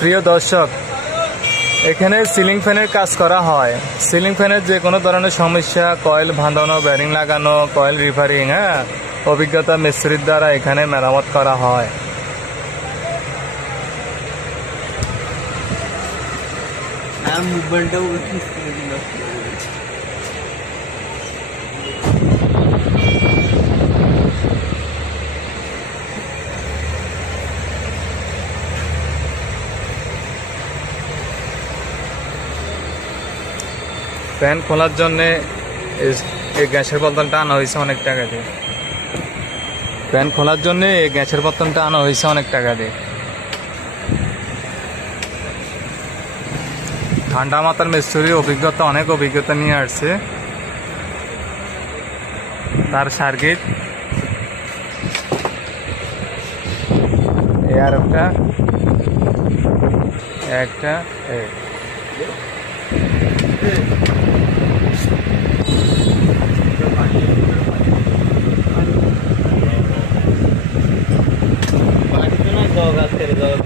প্রিয় দর্শক, এখানে সিলিং ফ্যানের কাজ করা হয়। সিলিং ফ্যানের যে কোনো ধরনের সমস্যা, কয়েল বাঁধানো, ব্যারিং লাগানো, কয়েল রিফারিং, অভিজ্ঞতা মিস্ত্রির দ্বারা এখানে মেরামত করা হয়। ফ্যান খোলার জন্যে এই গ্যাসের বোতলটা আনা হয়েছে অনেক টাকা দিয়ে। ফ্যান খোলার জন্যে এই গ্যাসের বোতলটা আনা হয়েছে অনেক টাকা দিয়ে। ঠান্ডা মাথার মিস্ত্রির অনেক অভিজ্ঞতা নিয়ে আসছে। তার সার্কিট আর একটা বাড়িতে না জগ আছে, জগ